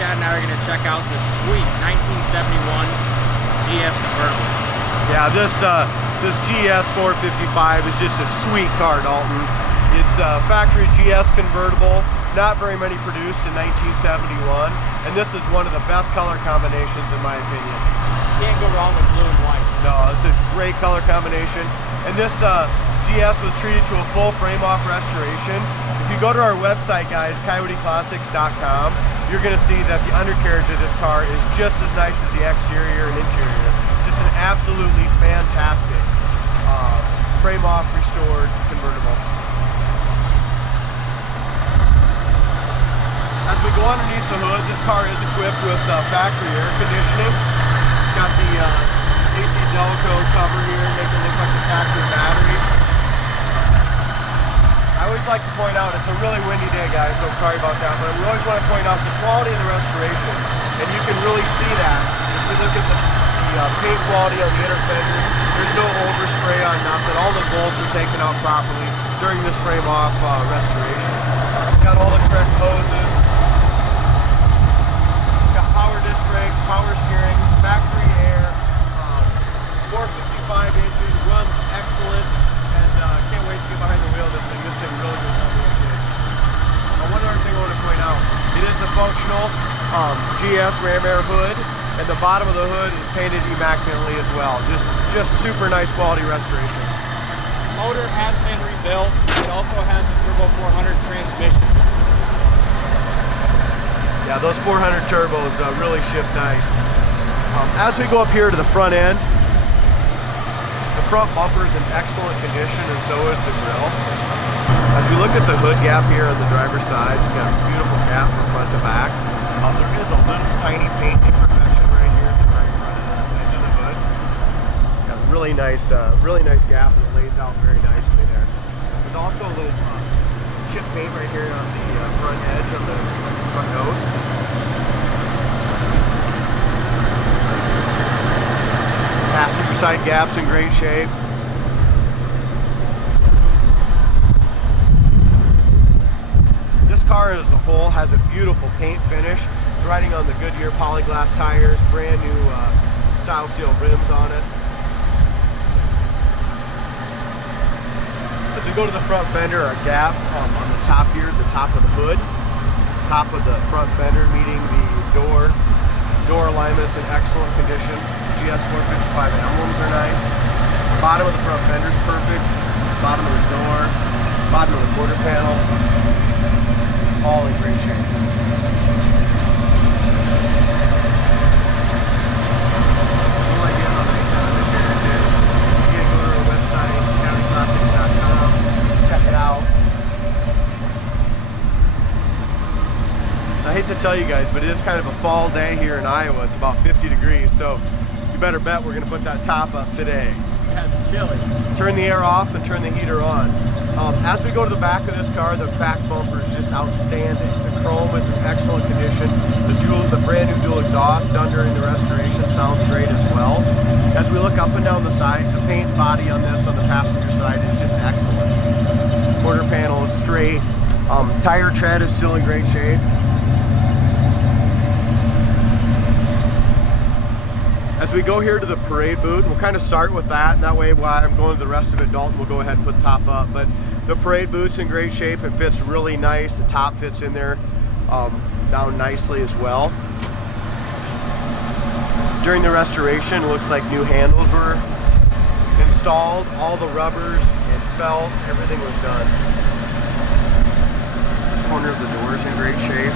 Chad and I are going to check out the sweet 1971 GS Convertible. Yeah, this GS 455 is just a sweet car, Dalton. It's a factory GS convertible, not very many produced in 1971, and this is one of the best color combinations in my opinion. Can't go wrong with blue and white. No, it's a great color combination, and this GS was treated to a full frame-off restoration. If you go to our website, guys, coyoteclassics.com, you're going to see that the undercarriage of this car is just as nice as the exterior and interior. Just an absolutely fantastic frame-off restored convertible. As we go underneath the hood, this car is equipped with factory air conditioning. It's got the AC Delco cover here, make it look like the factory battery. I always like to point out, it's a really windy day, guys, so I'm sorry about that, but we always want to point out the quality of the restoration, and you can really see that if you look at the paint quality on the inner fenders. There's no overspray on nothing. All the bolts were taken out properly during this frame-off restoration. Got all the correct hoses. Got power disc brakes, power steering, factory air, 455 engine, runs excellent, and can't wait to get behind the wheel of this thing. This thing really goes on really good. One other thing I want to point out, it is a functional GS ram air hood, and the bottom of the hood is painted immaculately as well. Just super nice quality restoration. Motor has been rebuilt. It also has a turbo 400 transmission. Yeah, those 400 turbos really shift nice. As we go up here to the front end, the front bumper is in excellent condition, and so is the grille. As we look at the hood gap here on the driver's side, we've got a beautiful gap from front to back. There is a little tiny paint imperfection right here at the very front edge of the hood. Got a really nice gap, and it lays out very nicely there. There's also a little chip paint right here on the front edge of the front nose. Passenger side gap's in great shape. This car as a whole has a beautiful paint finish. It's riding on the Goodyear Polyglass tires, brand new style steel rims on it. As we go to the front fender, our gap on the top here, the top of the hood, top of the front fender meeting the door alignment's in excellent condition. GS 455 emblems are nice. The bottom of the front fender's perfect. Bottom of the door, bottom of the quarter panel, all in great shape. No idea how nice that undercarriage is. You can go to our website, coyoteclassics.com, check it out. I hate to tell you guys, but it is kind of a fall day here in Iowa. It's about 50 degrees, so you better bet we're going to put that top up today. That's chilly. Turn the air off and turn the heater on. As we go to the back of this car, the back bumper is just outstanding. The chrome is in excellent condition. The brand new dual exhaust done during the restoration sounds great as well. As we look up and down the sides, the paint body on this on the passenger side is just excellent. Quarter panel is straight. Tire tread is still in great shape. As we go here to the parade boot, we'll kind of start with that, and that way while I'm going to the rest of it, Dalton will go ahead and put the top up. But the parade boot's in great shape. It fits really nice. The top fits in there down nicely as well. During the restoration, it looks like new handles were installed. All the rubbers and felts, everything was done. The corner of the door is in great shape.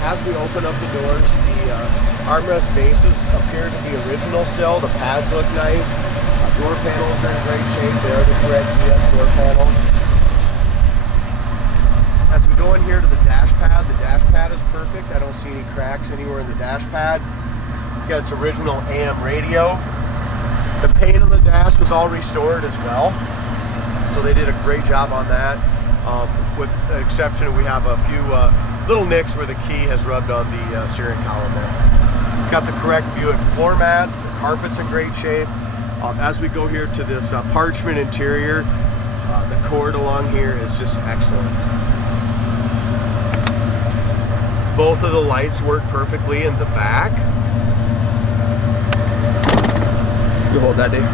As we open up the doors, the armrest bases appear to be original still. The pads look nice. Door panels are in great shape. They're the correct GS door panels. As we go in here to the dash pad is perfect. I don't see any cracks anywhere in the dash pad. It's got its original AM radio. The paint on the dash was all restored as well. So they did a great job on that. With the exception, we have a few little nicks where the key has rubbed on the steering column there. It's got the correct Buick floor mats, the carpet's in great shape. As we go here to this parchment interior, the cord along here is just excellent. Both of the lights work perfectly in the back. You hold that, Dave.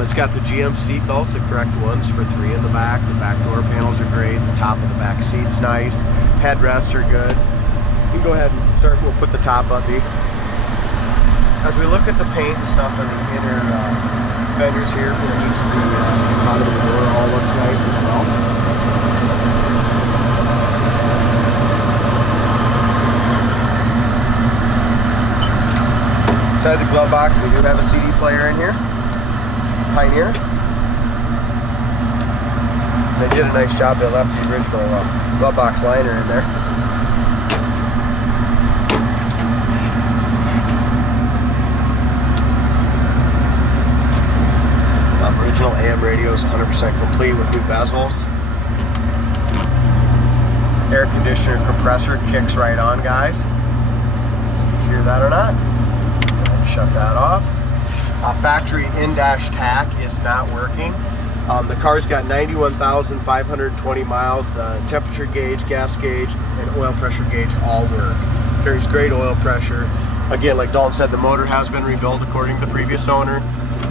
It's got the GM seat belts, the correct ones for 3 in the back. The back door panels are great. The top of the back seat's nice. Headrests are good. You can go ahead and start. We'll put the top up, D. As we look at the paint and stuff on the inner fenders here, just the bottom of the door all looks nice as well. Inside the glove box, we do have a CD player in here. Pioneer. They did a nice job. They left the original glove box liner in there. Original AM radio is 100% complete with new bezels. Air conditioner compressor kicks right on, guys. Hear that or not? Shut that off. Factory in-dash tack is not working. The car's got 91,520 miles. The temperature gauge, gas gauge, and oil pressure gauge all work. Carries great oil pressure. Again, like Dalton said, the motor has been rebuilt according to the previous owner,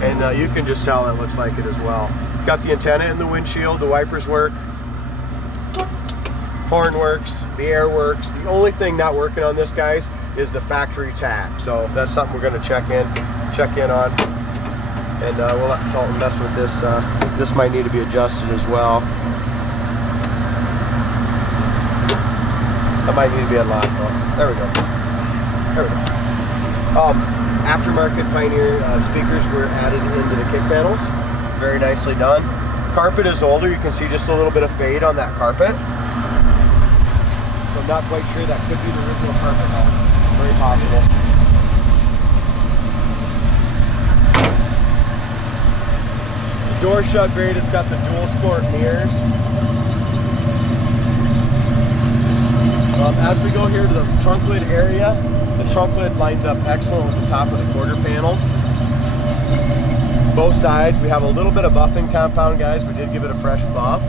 and you can just tell it looks like it as well. It's got the antenna in the windshield, the wipers work, horn works, the air works. The only thing not working on this, guys, is the factory tack. So that's something we're going to check in on, and we'll let Dalton mess with this. This might need to be adjusted as well. That might need to be unlocked. Oh, there we go. There we go. Aftermarket Pioneer speakers were added into the kick panels. Very nicely done. Carpet is older. You can see just a little bit of fade on that carpet. So I'm not quite sure. That could be the original carpet though. Very possible. The door shut great. It's got the dual sport mirrors. As we go here to the trunk lid area, the trunk lid lines up excellent with the top of the quarter panel. Both sides, we have a little bit of buffing compound, guys. We did give it a fresh buff.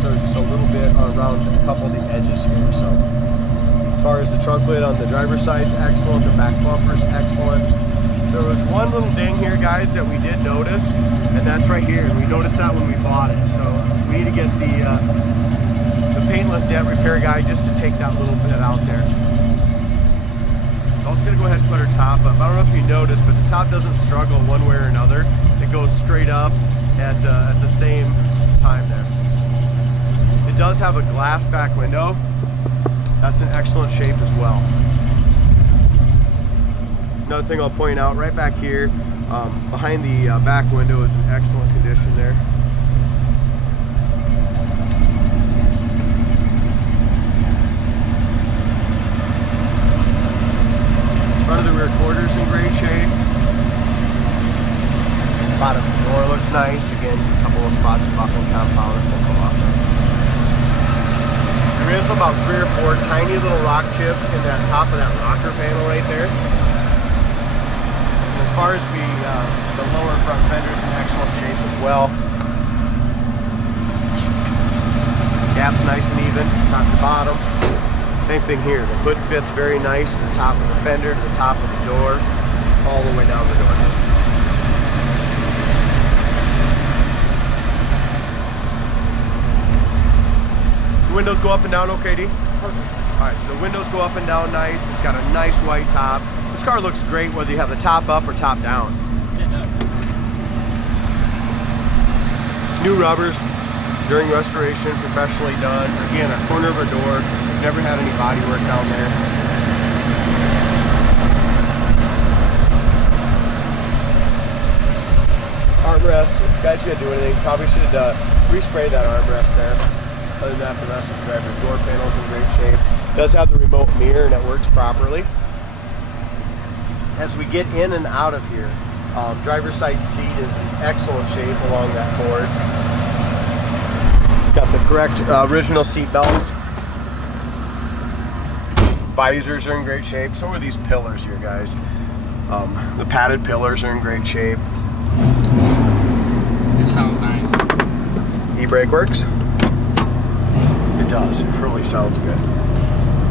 So just a little bit around a couple of the edges here. So as far as the trunk lid on the driver's side is excellent, the back bumper's excellent. There was one little ding here, guys, that we did notice, and that's right here. And we noticed that when we bought it. So we need to get the paintless dent repair guy just to take that little bit out there. I'm gonna go ahead and put her top up. I don't know if you noticed, but the top doesn't struggle one way or another. It goes straight up at the same time there. It does have a glass back window. That's in excellent shape as well. Another thing I'll point out right back here, behind the back window is in excellent condition there. Front of the rear quarters in great shape. Bottom of the door looks nice. Again, a couple of spots of buckle compound that will go off there. There is about 3 or 4 tiny little rock chips in that top of that rocker panel right there. And as far as the lower front fender is in excellent shape as well. Gap's nice and even, top to bottom. Same thing here, the hood fits very nice to the top of the fender, to the top of the door, all the way down the door. The windows go up and down okay, D? Perfect. Alright, so the windows go up and down nice. It's got a nice white top. This car looks great whether you have the top up or top down. It does. New rubbers during restoration, professionally done. Again, a corner of a door. Never had any body work down there. Armrests, if you guys are gonna do anything, probably should respray that armrest there. Other than that, the rest of the driver's door panel's in great shape. It does have the remote mirror and it works properly. As we get in and out of here, driver's side seat is in excellent shape along that cord. Got the correct original seat belts. Visors are in great shape. So are these pillars here, guys. The padded pillars are in great shape. It sounds nice. E-brake works. It does. It really sounds good.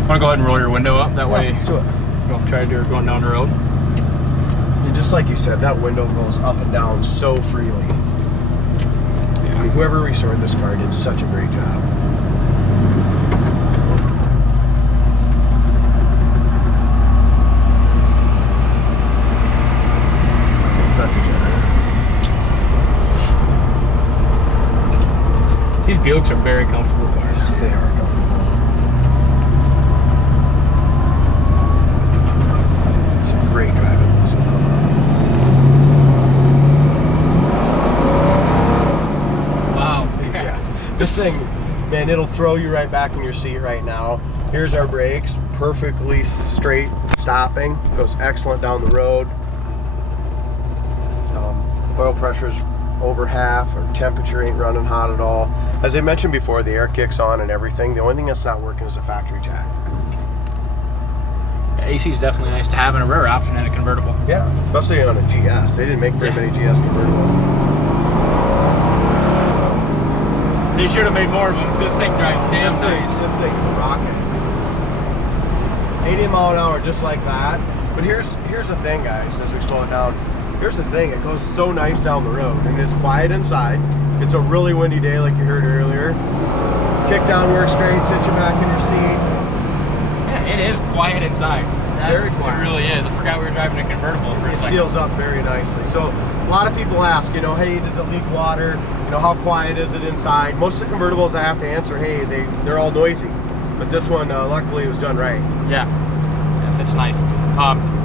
Want to go ahead and roll your window up? That way Let's do it. you don't try to do it going down the road. And just like you said, that window goes up and down so freely. I mean, whoever restored this car did such a great job. That's a generator. These Buicks are very comfortable cars. They are comfortable. It's a great driving muscle car. Wow. Yeah. This thing, man, it'll throw you right back in your seat right now. Here's our brakes, perfectly straight stopping. Goes excellent down the road. Oil pressure's over half. Our temperature ain't running hot at all. As I mentioned before, the air kicks on and everything. The only thing that's not working is the factory jack. AC is definitely nice to have and a rare option in a convertible. Yeah, especially on a GS. They didn't make very many GS convertibles. They should have made more of them. This thing drives damn nice. This thing's a rocket. 80 mile an hour just like that. But here's the thing, guys, as we slow it down. Here's the thing, it goes so nice down the road. And it's quiet inside. It's a really windy day like you heard earlier. Kick down works great, sit you back in your seat. Yeah, it is quiet inside. Very quiet. It really is. I forgot we were driving a convertible for a It second. seals up very nicely. So a lot of people ask, you know, hey, does it leak water? You know, how quiet is it inside? Most of the convertibles I have to answer, hey, they're all noisy. But this one, luckily, it was done right. Yeah, it's nice.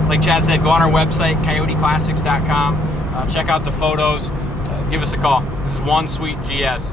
Like Chad said, go on our website, coyoteclassics.com. Check out the photos. Give us a call. This is one sweet GS.